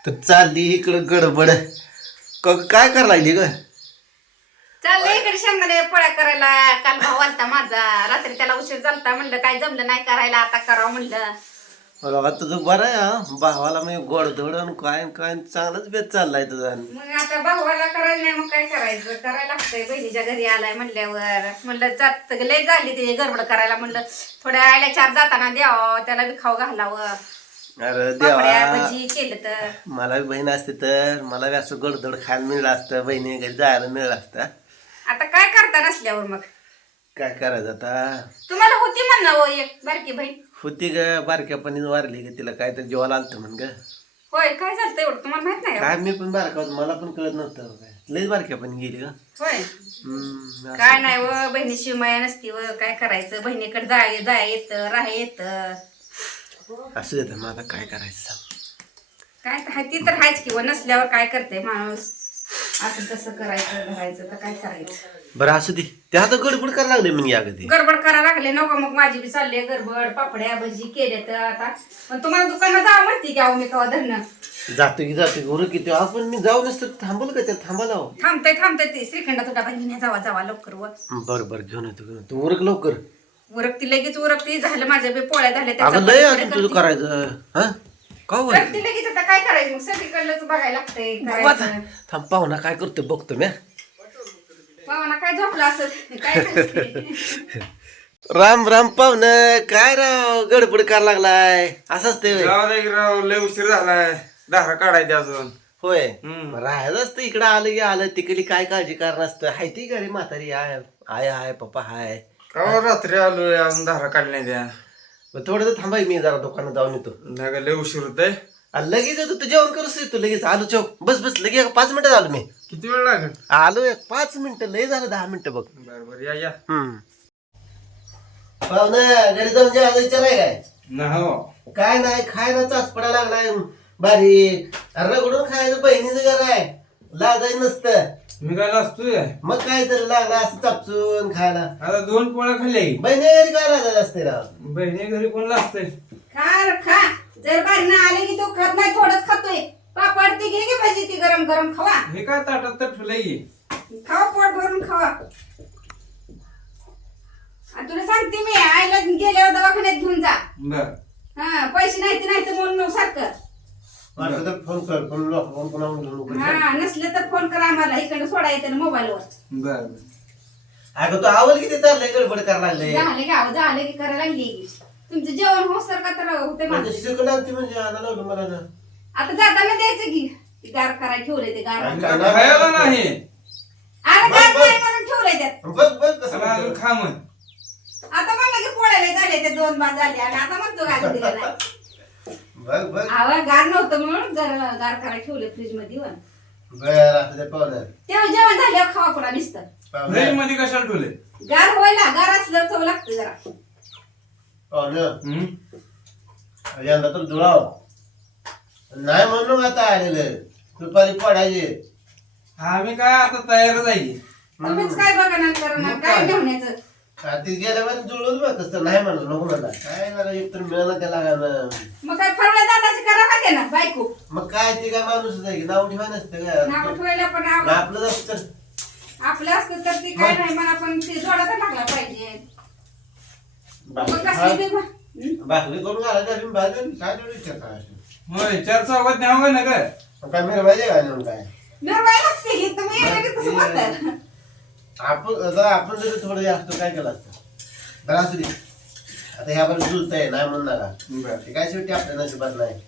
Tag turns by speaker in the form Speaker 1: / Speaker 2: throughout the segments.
Speaker 1: तर चालली इकडं गडबड काय करायला लागली ग?
Speaker 2: चाललंय इकडे शेंगदाणे पोळ्या करायला. काल भाऊ आलता माझा, रात्री त्याला उशीर झालता, म्हणलं काय जमलं नाही करायला, आता करावं म्हणलं.
Speaker 1: बघा तुझं बरं आहे हा. भावाला मी गोडधोड आणि काय काय चांगलाच बेत चाललाय तुझा.
Speaker 2: मग आता भावाला करायला नाही, मग काय करायचं, करायला लागतंय. बहिणीच्या घरी आलाय म्हणल्यावर म्हणलं जात लय झाली ते गडबड करायला, म्हणलं थोड्या आयला चार जाताना द्यावं, त्याला बी खाऊ घालावं.
Speaker 1: अरे
Speaker 2: पापड्या
Speaker 1: देवा,
Speaker 2: भजी केलं तर.
Speaker 1: मला बी बहीण असते तर मला बी असं गोडधोड खायला मिळलं असतं, बहिणी घरी जायला मिळलं असतं.
Speaker 2: आता काय करता नसल्यावर मग
Speaker 1: काय करायचं आता?
Speaker 2: तुम्हाला होती म्हणणं हो एक बारकी बहीण.
Speaker 1: होती ग, बारक्यापणी वारली ग, तिला काहीतरी जेवायला आलतं म्हण ग.
Speaker 2: होय, काय झालं एवढं तुम्हाला माहित नाही का?
Speaker 1: काय मी पण बारका होतो, मला पण कळत नव्हतं काय. लईच बारक्यापणी गेली ग.
Speaker 2: होय,
Speaker 1: असं.
Speaker 2: काय नाही व, बहिणीशी माया नसती व, काय करायचं, बहिणीकडे जाय येत राह येत.
Speaker 1: असं देतं मग आता काय करायचं सांग.
Speaker 2: काय तर ती तर हायच किंवा नसल्यावर काय करते माणूस, असं तसं करायचं धरायचं तर काय करायचं.
Speaker 1: बरं असू दे, ते आता गडबड करायला लागले मग या कधी.
Speaker 2: गडबड करायला लागले नका, मग माझी बी चालली गडबड. पापड्या भजी केले तर आता, पण तुम्हाला दुकानात जावं म्हणते की अहो मी कवा धरणं.
Speaker 1: जातो की उरक किती आपण मी जाऊ नसतं थांबवलं का त्यात थांबायला हो.
Speaker 2: थांबते ते श्रीखंडा तुला बहिणी जावा लवकर व.
Speaker 1: बरं घेऊन येतो तू उरक लवकर.
Speaker 2: उरकती लगेच उरकती, झालं माझ्या बी पोळ्या झाल्या
Speaker 1: अगं लय अजून तुझं करायचं हा का हो?
Speaker 2: करते लगेच. आता काय करायचं मग, सगळीकडलंच बघायला लागतंय करायचं.
Speaker 1: थांब पाहू ना काय करतो बघतो मी.
Speaker 2: बाबांना काय झोपलं असं काय करते?
Speaker 1: राम राम पाहुण, काय राव गडबड करायला लागलाय असंच ते.
Speaker 3: राव लय उशीर झालाय, धारा काढायचे अजून.
Speaker 1: होय राहायचं असतं, इकडं आलं की आलं, तिकडली काय काळजी कारण असतं. हाय ती घरी म्हातारी हाय पप्पा हाय.
Speaker 3: का रात्री आलोय अजून धारा काढल्या द्या.
Speaker 1: थोडं थांबाय, मी जरा दुकानात जाऊन येतो.
Speaker 3: नाही लय उशीर होतय.
Speaker 1: लगेच येतो, तू जेवण करूस येतो लगेच. आलो चौक बस लगेच 5 मिनिटं झालो मी.
Speaker 3: किती वेळ लागेल?
Speaker 1: आलो 5 मिनिटं, लय झालं 10 मिनिटं बघ.
Speaker 3: बर या.
Speaker 1: पाहुणं घरी जाऊन जेवायला विचाराय काय?
Speaker 3: नाही हो.
Speaker 1: काय नाही, खायला चाच पडायला लागलाय बारीक. रगडून खायचं बहिणीचं घर आहे, लाजायचं नसतं.
Speaker 3: मी काय लाजतोय?
Speaker 1: मग काय तर लागला असं चापचून खायला.
Speaker 3: आता 2 पोळ्या खाल्ल्या की.
Speaker 1: बहिणी घरी काय लाजायचं असते राव.
Speaker 3: बहिणी घरी कोण लाजतंय?
Speaker 2: खा जर बाहेर आले की तो खात नाही, थोडंच खातोय. पापड ती घे की भाजी, ती गरम गरम खावा.
Speaker 3: हे काय ताटात तर ठेवलंय की.
Speaker 2: खावा, पोट भरून खावा. आणि तुला सांगते मी, आईला गेल्यावर दवाखान्यात घेऊन जा.
Speaker 3: बर.
Speaker 2: हा, पैसे नाही तर म्हणून सारखं.
Speaker 1: वाटलं तर फोन कर, फोन कोणाला घेऊन नको.
Speaker 2: हा, नसलं तर फोन करा आम्हाला, इकडं सोडा येते ना मोबाईलवर.
Speaker 3: बर.
Speaker 1: अगं तो आवड किती चाललंय गडबड करायला लागले.
Speaker 2: झाले की करायला लागली. तुमचं जेवण हो सर का तर होते माझं.
Speaker 1: शिकलं आणते म्हणजे आणायला लावलं मला ना.
Speaker 2: आता जाताना द्यायचं की, ते गार करायला ठेवले ते गार.
Speaker 3: खायला नाही.
Speaker 2: अरे गार नाही म्हणून ठेवलंय त्यात.
Speaker 1: बघ कसं
Speaker 3: चला अजून खा मग.
Speaker 2: आता म्हणलं की पोळ्याला झाले ते 2 बाद झाले, आणि आता म्हणतो गार दिलं नाही.
Speaker 1: बघ
Speaker 2: आवा गार नव्हतं म्हणून जरा गार करायला ठेवले फ्रीज मध्ये.
Speaker 1: बरं आता ते पाहुणं
Speaker 2: तेव्हा जेवण झाल्यावर खावा पुढा नुसतं.
Speaker 3: फ्रीज मध्ये कशाला ठेवले?
Speaker 2: गार व्हायला, गार असल्यावर चव लागतं जरा.
Speaker 1: पाहुणं यंदा तर जुळाव नाही म्हणून आता आलेलं दुपारी पडायचे.
Speaker 3: आम्ही काय आता तयारच आहे की.
Speaker 2: तुम्हीच काय बघणार करणार काय घेण्याचं.
Speaker 1: ती गेल्यावर जुळून बघ कसं नाही म्हणलं नको म्हणला. काय जरा एकतर मिळालं त्याला गाणं.
Speaker 2: मग काय फरवड्या दादाची करा का ते ना बायको.
Speaker 1: मग काय ते काय माणूसच आहे की नाव ठेवा नसतं
Speaker 2: नाव
Speaker 1: काय
Speaker 2: ठेवायला पण
Speaker 1: आपलं असतं.
Speaker 2: आपलं असतं तर ती काय नाही, मला पण ते जोडाचा टाकला पाहिजे. मग कसली ते
Speaker 1: भाकरी करून घालायचं आणि भाजून काय तेवढं विचार करायचं.
Speaker 3: होय 4 चौघात न्यावं ना काय?
Speaker 1: काय मिळवायचे काय म्हणून काय
Speaker 2: मिरवायला लागते की, तुम्ही येण्याने कसं म्हणताय.
Speaker 1: आपण जरी थोडं जास्त काय केलं असतं बरं असू दे. आता ह्या बरं जुळतंय नाही म्हणणार का?
Speaker 3: बर.
Speaker 1: ते काय शेवटी आपल्या नशिबात नाही.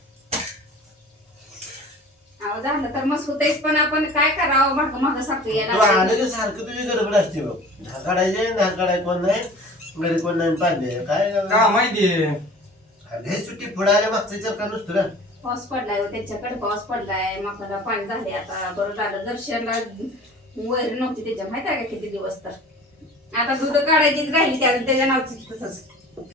Speaker 2: अहो झालं तर मस्त होतेच, पण आपण काय करावं मागं सारखं
Speaker 1: तू
Speaker 2: यायला.
Speaker 1: आलं की सारखं तुझी गडबड असते बघ. झाकाडायचे झाकाडाय कोण नाही, घरी कोण नाही पाहिजे काय
Speaker 3: का माहितीये?
Speaker 1: हे सुट्टी फुडायला मागचं चरका नसतो ना.
Speaker 2: पाऊस पडलाय, त्यांच्याकडे पाऊस पडलाय, मकाला पाणी झाले. आता बरं झालं दर्शनला वैर नव्हती त्याच्या, माहिती आहे का किती दिवस. तर आता दूध काढायची राहिली त्याच्या नावची तसंच.